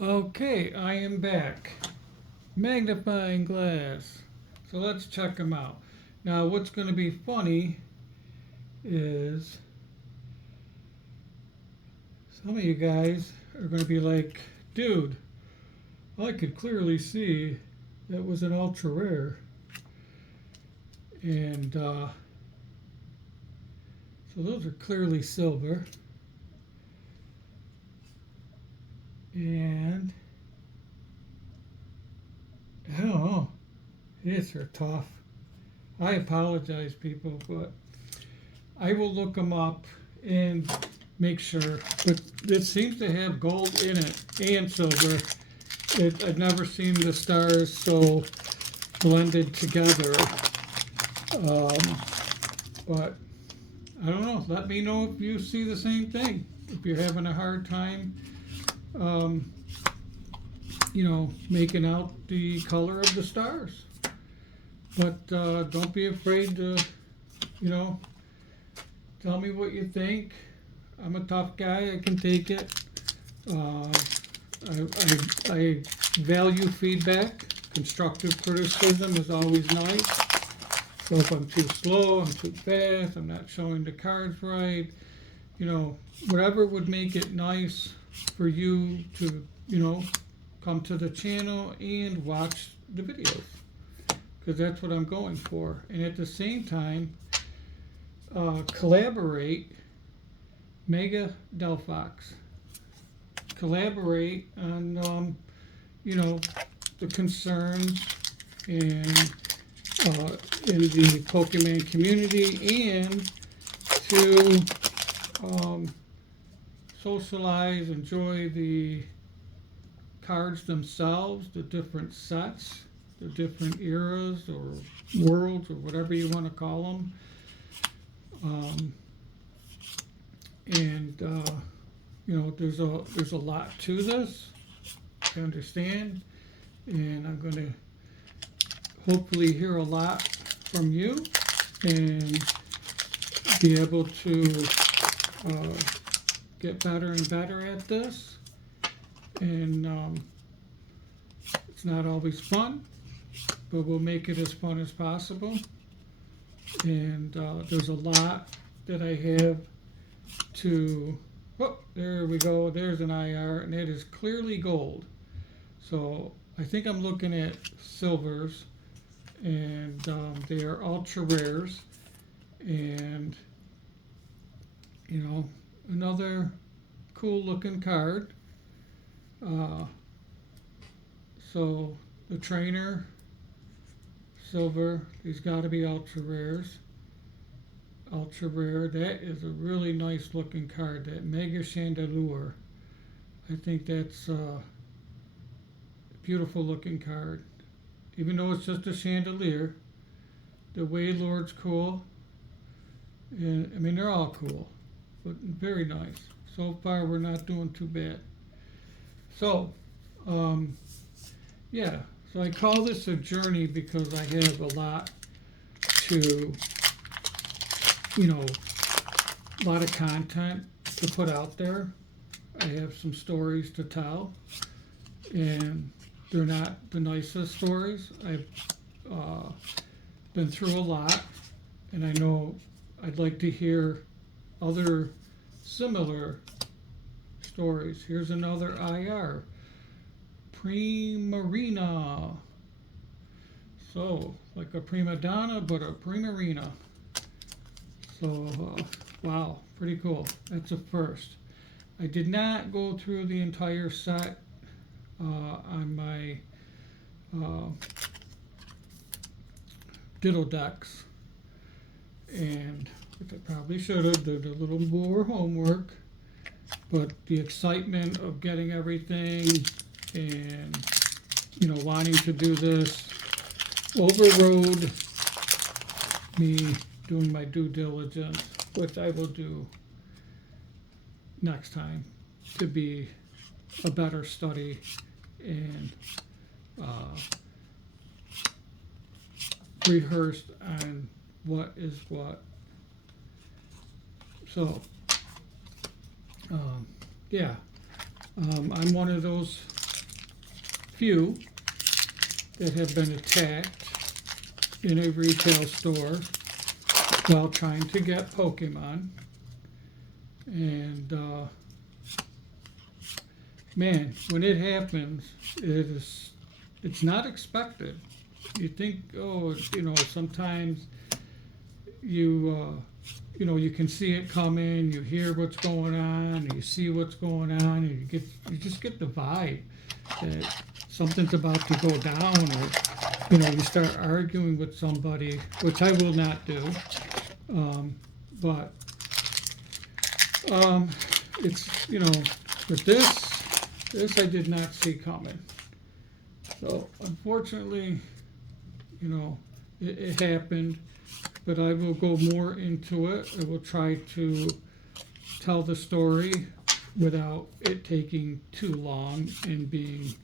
Okay, I am back. Magnifying glass. So let's check them out. Now, what's going to be funny is some of you guys are going to be like, dude, I could clearly see that was an ultra rare. And so those are clearly silver. And I don't know, these are tough. I apologize, people, but I will look them up and make sure. But it seems to have gold in it and silver. I've never seen the stars so blended together. Um, but I don't know. Let me know if you see the same thing. If you're having a hard time, um, making out the color of the stars. But don't be afraid to, you know, tell me what you think. I'm a tough guy. I can take it. Uh, I value feedback. Constructive criticism is always nice. So if I'm too slow, I'm too fast, I'm not showing the cards right, whatever would make it nice for you to, come to the channel and watch the videos. Because that's what I'm going for. And at the same time, collaborate, Mega Delphox. Collaborate on, the concerns and in the Pokemon community and to socialize, enjoy the cards themselves, the different sets, the different eras or worlds or whatever you want to call them. And there's a lot to this to understand, and I'm going to hopefully hear a lot from you and be able to get better and better at this. And it's not always fun, but we'll make it as fun as possible. And there's a lot that I have to. Oh, there we go. There's an IR, and it is clearly gold. So I think I'm looking at silvers, and they are ultra rares. And another cool looking card. So the trainer, silver. These got to be ultra rares. Ultra rare. That is a really nice looking card. That Mega Chandelure. I think that's a beautiful looking card. Even though it's just a chandelier, the Wailord's cool. And I mean, they're all cool, but very nice. So far, we're not doing too bad. So, yeah. So I call this a journey because I have a lot to, a lot of content to put out there. I have some stories to tell, and they're not the nicest stories. I've been through a lot, and I know I'd like to hear other similar stories. Here's another IR. Primarina. So, like a prima donna, but a primarina. So, wow, pretty cool. That's a first. I did not go through the entire set on my Diddle decks, and which I probably should have did a little more homework. But the excitement of getting everything and wanting to do this overrode me doing my due diligence, which I will do next time to be a better study and rehearsed on what is what. So, yeah, I'm one of those few that have been attacked in a retail store while trying to get Pokemon. And man, when it happens, it's not expected. You think, oh, sometimes you can see it coming, you hear what's going on, you see what's going on, and you just get the vibe that something's about to go down, or you start arguing with somebody, which I will not do. But it's with this I did not see coming. So unfortunately, it happened. But I will go more into it. I will try to tell the story without it taking too long and being,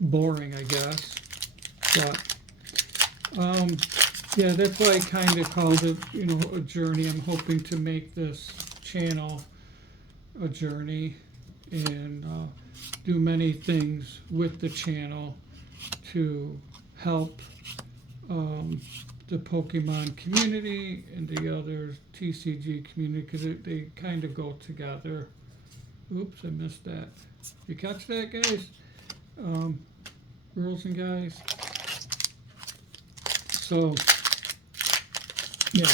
boring, I guess. But, yeah, that's why I kind of called it, a journey. I'm hoping to make this channel a journey and do many things with the channel to help the Pokemon community and the other TCG community, because they kind of go together. Oops, I missed that. You catch that, guys? Girls and guys. So, yeah.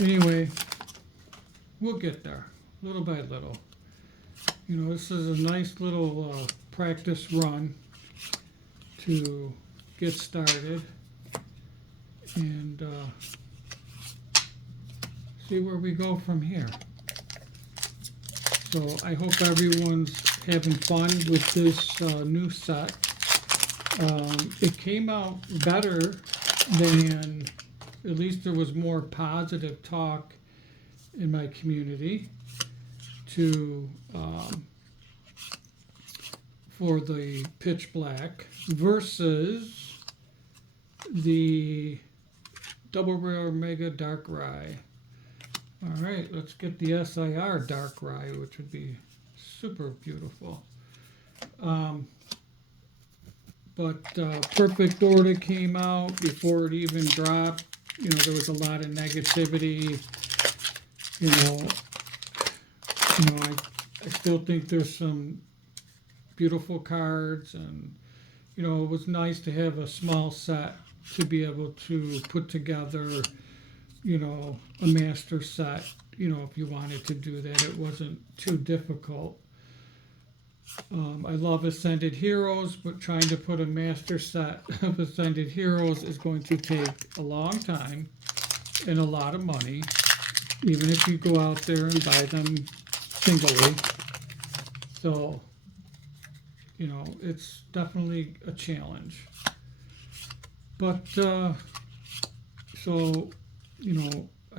Anyway, we'll get there, little by little. This is a nice little practice run to get started and see where we go from here. So I hope everyone's having fun with this new set. It came out better than, at least there was more positive talk in my community to for the Pitch Black versus the Double Rare Mega Darkrai. All right, let's get the SIR Darkrai, which would be super beautiful. But Perfect Order came out before it even dropped. There was a lot of negativity. I still think there's some beautiful cards, and it was nice to have a small set to be able to put together a master set. If you wanted to do that, it wasn't too difficult. I love Ascended Heroes, but trying to put a master set of Ascended Heroes is going to take a long time and a lot of money, even if you go out there and buy them singly. So it's definitely a challenge. But, I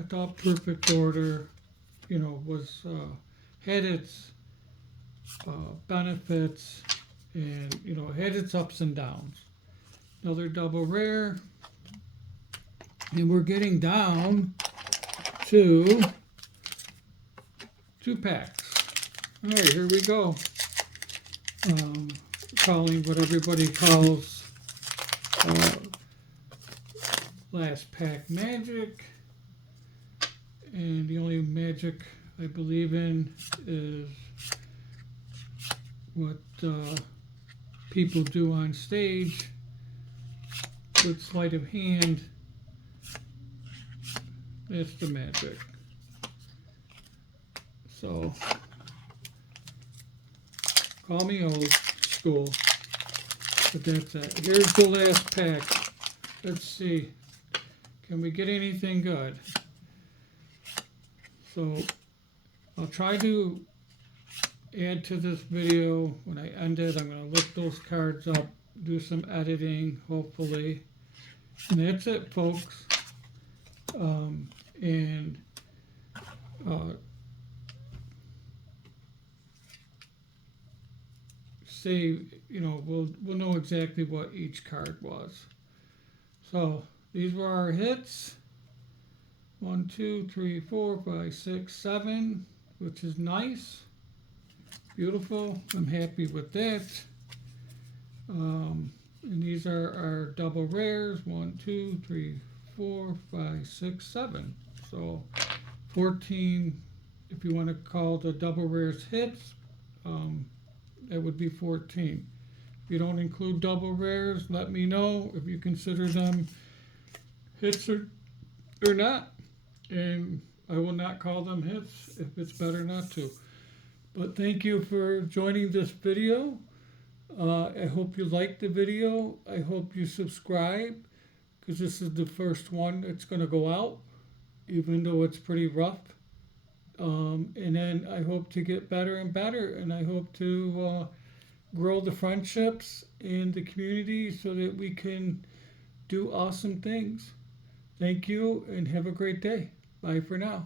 thought Perfect Order, was, had its benefits and, had its ups and downs. Another double rare. And we're getting down to 2 packs. All right, here we go. Calling what everybody calls last pack magic, and the only magic I believe in is what people do on stage with sleight of hand. That's the magic. So call me old school, but that's it. Here's the last pack. Let's see. Can we get anything good? So I'll try to add to this video. When I end it, I'm going to look those cards up, do some editing, hopefully. And that's it, folks. Say, we'll know exactly what each card was. So these were our hits. 1, 2, 3, 4, 5, 6, 7, which is nice. beautiful. I'm happy with that. And these are our double rares. 1, 2, 3, 4, 5, 6, 7. So 14, if you want to call the double rares hits, that would be 14. If you don't include double rares, let me know if you consider them hits or not. And I will not call them hits if it's better not to. But thank you for joining this video. I hope you liked the video. I hope you subscribe, because this is the first one that's going to go out, even though it's pretty rough. And then I hope to get better and better, and I hope to grow the friendships in the community so that we can do awesome things. Thank you, and have a great day. Bye for now.